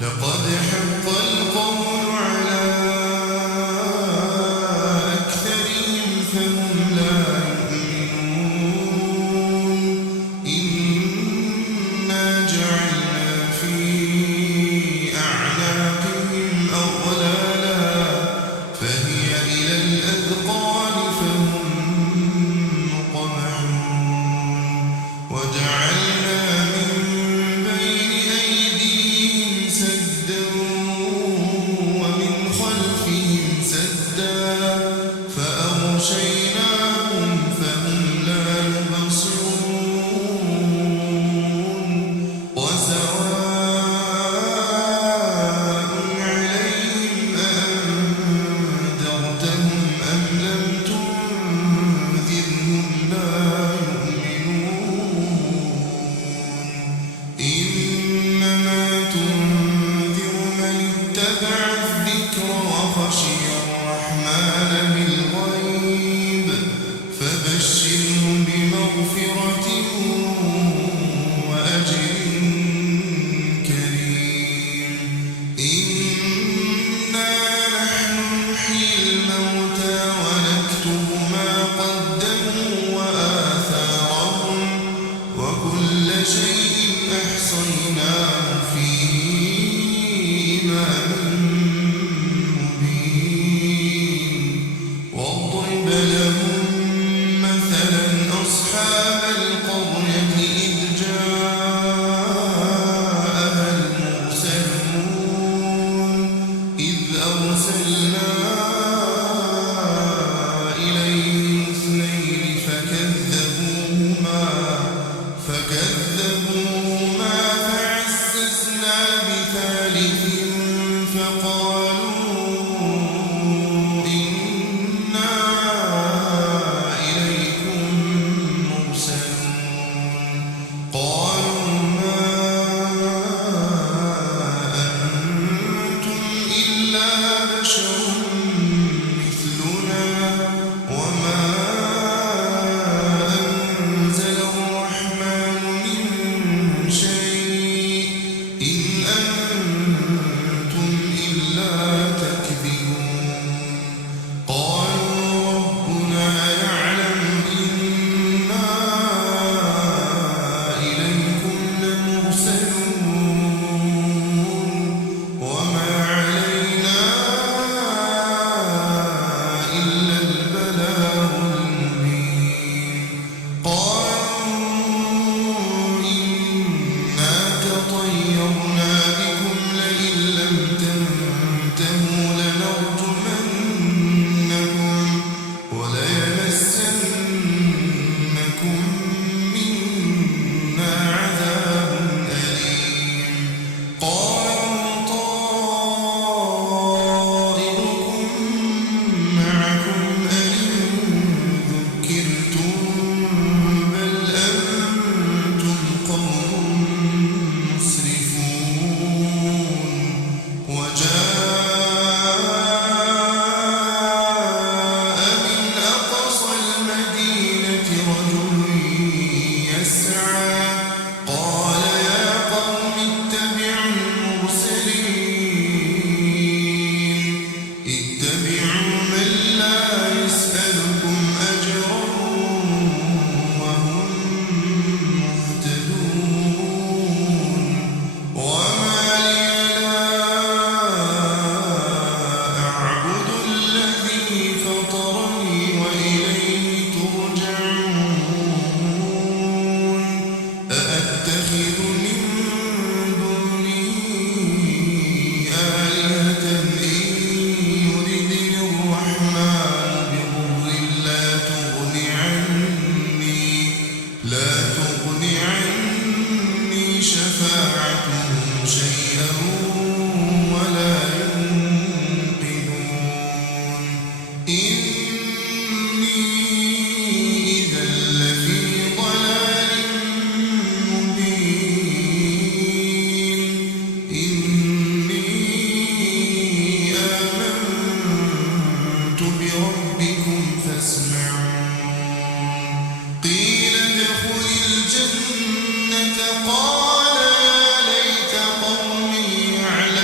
لقد حق القول على أكثرهم فهم لا يؤمنون إنا جعلنا في أعناقهم أغلالا فهي إلى الأذقان فهم مقمحون وجعلنا من بين أيديهم سدا ومن خلفهم سدا فأغشيناهم فهم لا يبصرون وسواء عليهم أأنذرتهم أم لم تنذرهم لا يؤمنون إنما تنذر من اتبع الذكر وخشي الرحمن بالغيب فبشره بمغفرة وأجر كريم إنا نحن نحيي الموتى ونكتب ما قدموا وآثارهم وكل شيء أحصيناه في إمام مبين واضرب لهم مثلا أصحاب القرية إذ جاءها المرسلون إذ أرسلنا إليهم اثنين فكذبوهما فعززنا بثالث فقالوا إنا إليكم مرسلون قالوا ما أنتم إلا بشر مثلنا وما أنزل الرحمن من شيء إن أنتم إلا تكذبون قالوا ربنا يعلم إنا إليكم لمرسلون وما علينا إلا البلاغ المبين قالوا إنا تطيرنا بكم لئن لم تنتهوا لنرجمنكم وليمسنكم منا عذاب أليم قالوا طائركم معكم أئن ذكرتم بل أنتم قوم مسرفون وجاء من أقصى المدينة رجل يسعى قال يا قوم اتبعوا المرسلين اتبعوا من لا يسألكم أجرا وهم مهتدون وما لي لا أعبد الذي فطرني وإليه ترجعون أأتخذ من دونه آلهة إن يردني الرحمن بضر لا تغن عني شفاعتهم شيئا ولا ينقذون إني إذا لفي ضلال مبين إني آمنت بربكم فاسمعون قيل ادخل الجنة قال يا ليت قومي يعلمون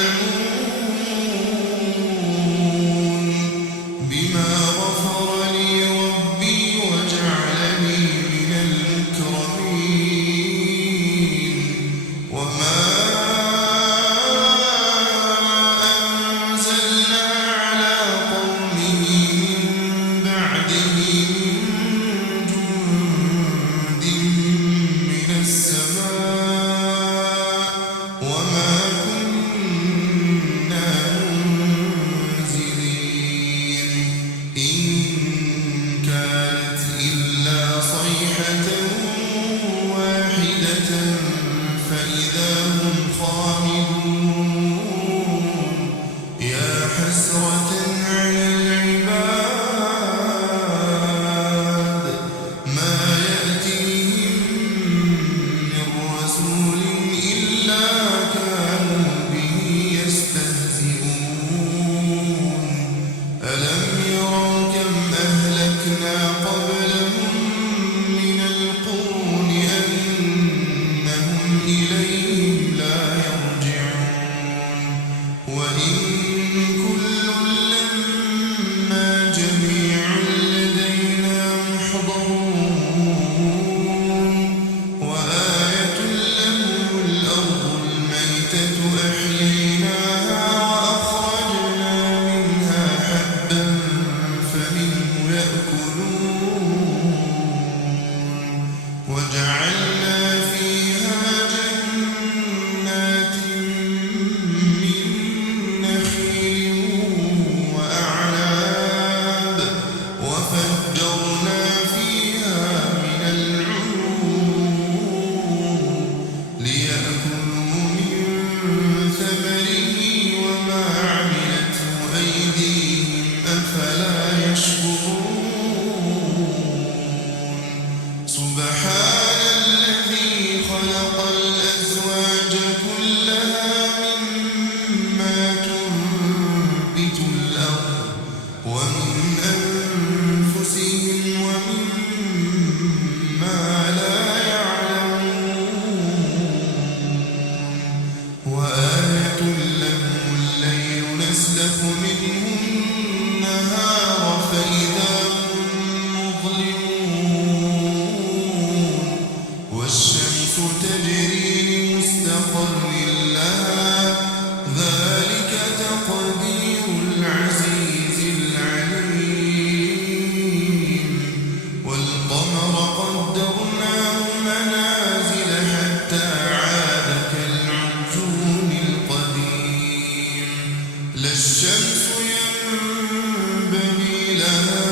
وإن كل لما جميع لدينا محضرون وآية لهم الأرض الميتة أحييناها وأخرجنا منها حبا فمنه يأكلون وجعلنا فيها جنات من نخيل وأعناب وفجرنا فيها من العيون ليأكلوا من ثمره وما عملته أيديهم أفلا يشكرون سبحان الذي خلق الأزواج كلها مما تنبت الأرض ومن أنفسهم ومما لا يعلمون وآية لهم الليل نسلخ منه النهار فإذا هم مظلمون والشمس تجري لمستقر لها ذلك تقدير العزيز العليم والقمر قدرناه منازل حتى عاد كالعرجون القديم لا الشمس ينبغي لها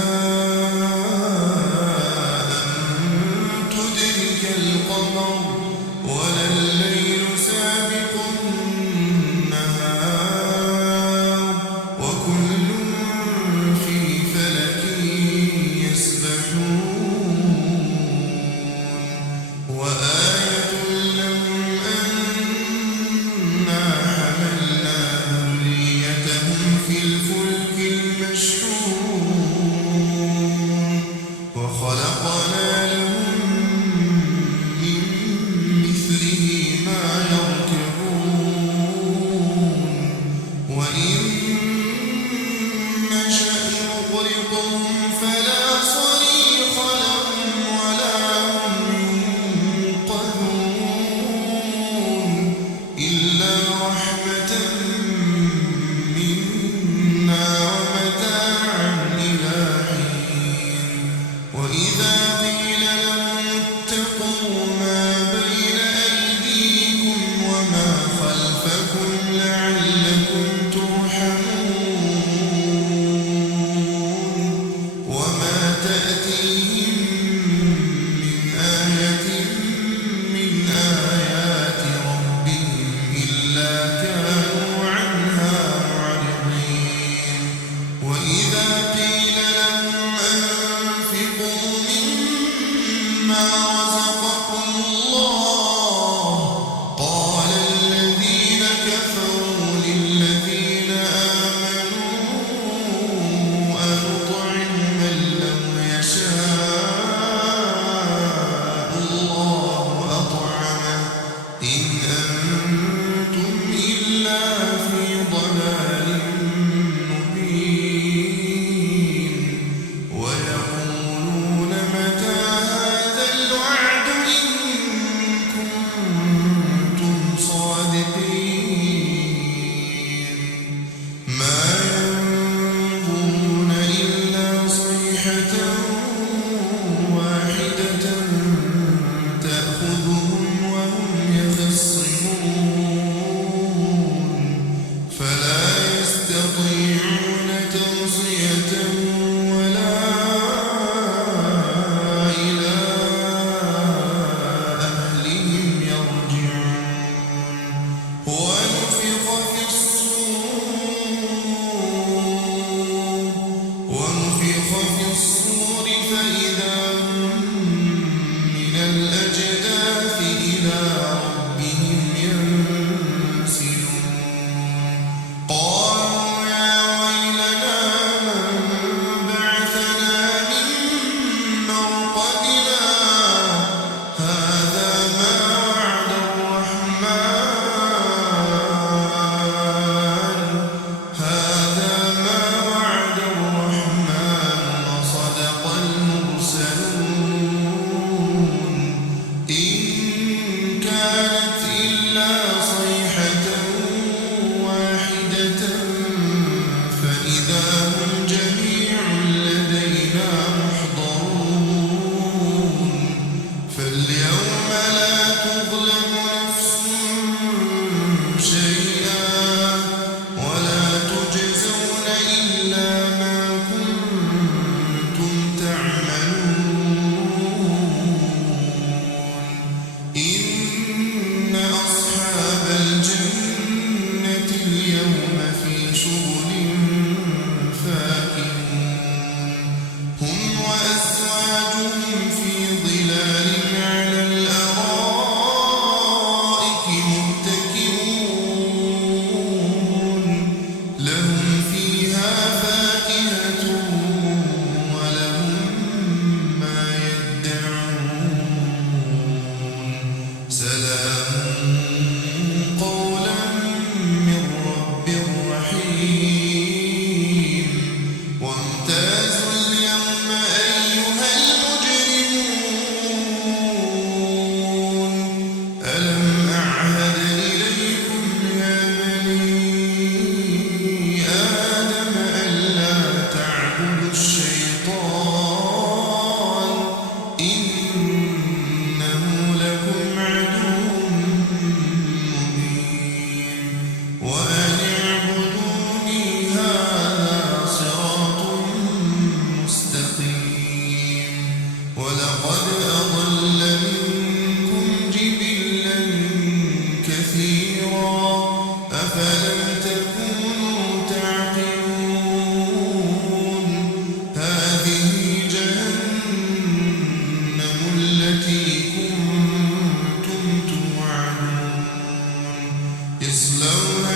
أن تدرك القمر ولا الليل سابق النهار وكل في فلك يسبحون وآية لهم أنا حملنا ذريتهم في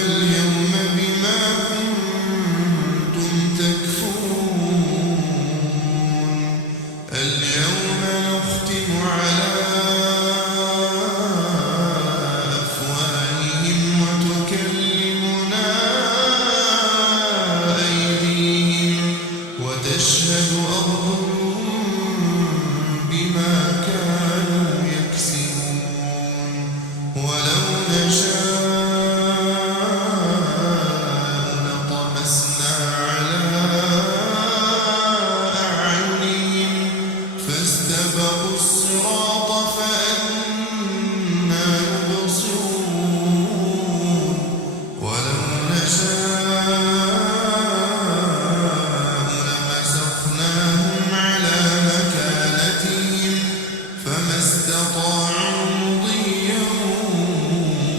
اليوم بما كنتم تكفرون اليوم نختم على أفواههم وتكلمنا أيديهم وتشهد أرجلهم بما كانوا يكسبون ولو نشاء لطمسنا على أعينهم فاستبقوا الصراط فأنى يبصرون ولو نشاء لمسخناهم على مكانتهم فما استطاعوا مضيا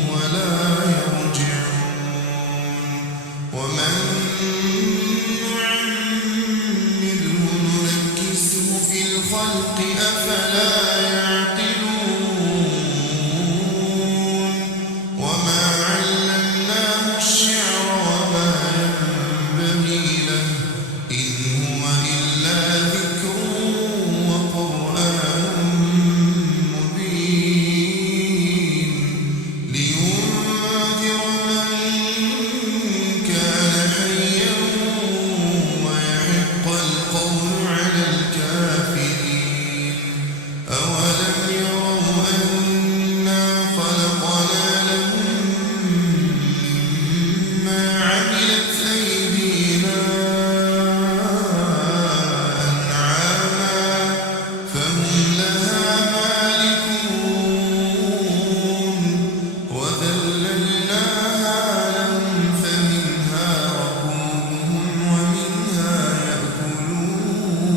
ولا يرجعون ومن نعمره ننكسه في الخلق أفلا يعقلون وما علمناه الشعر وما ينبغي له إن هو إلا ذكر وقرآن مبين لينذر من كان حيا ويحق القول على الكافرين أولم يروا أنا خلقنا لهم مما عملت أيدينا أنعاما فهم لها مالكون وذللناها لهم فمنها ركوبهم ومنها يأكلون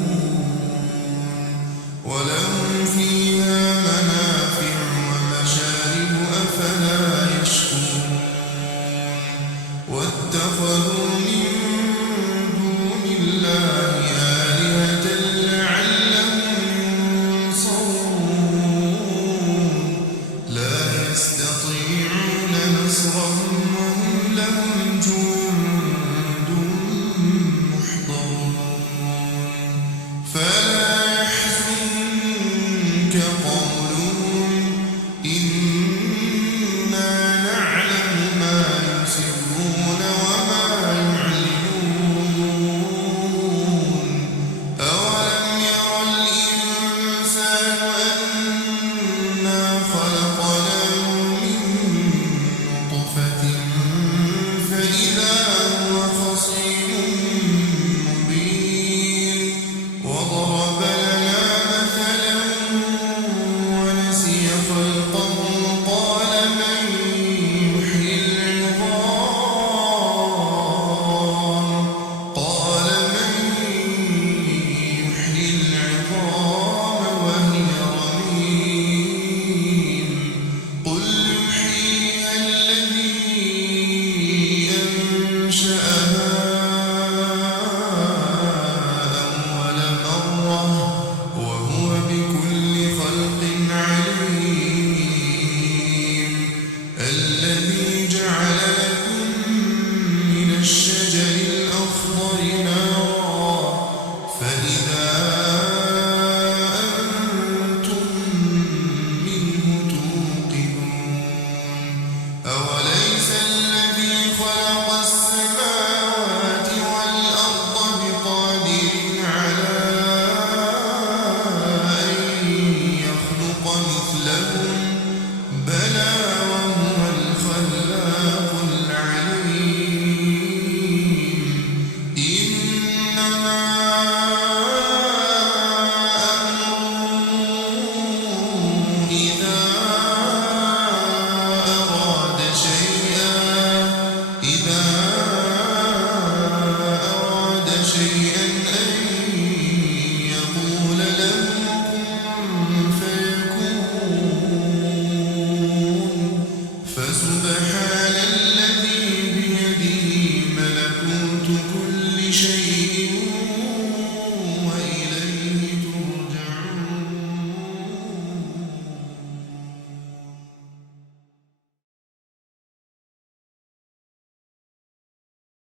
ولهم فيها منافع ومشارب أفلا يشكرون واتخذوا من دون الله آلهة لعلهم ينصرون لا يستطيعون نصرهم وهم لهم جند